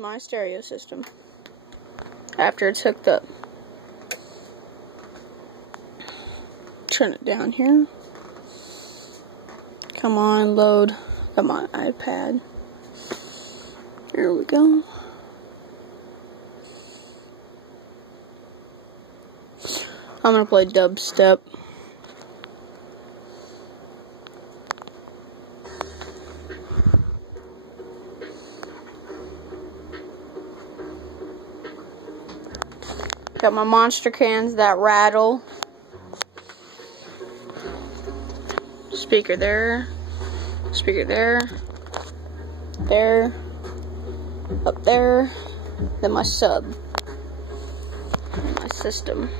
My stereo system after it's hooked up. Turn it down here. Come on, load. Come on, iPad. Here we go. I'm gonna play dubstep. Got my monster cans that rattle. Speaker there. Speaker there. There. Up there. Then my sub. My system.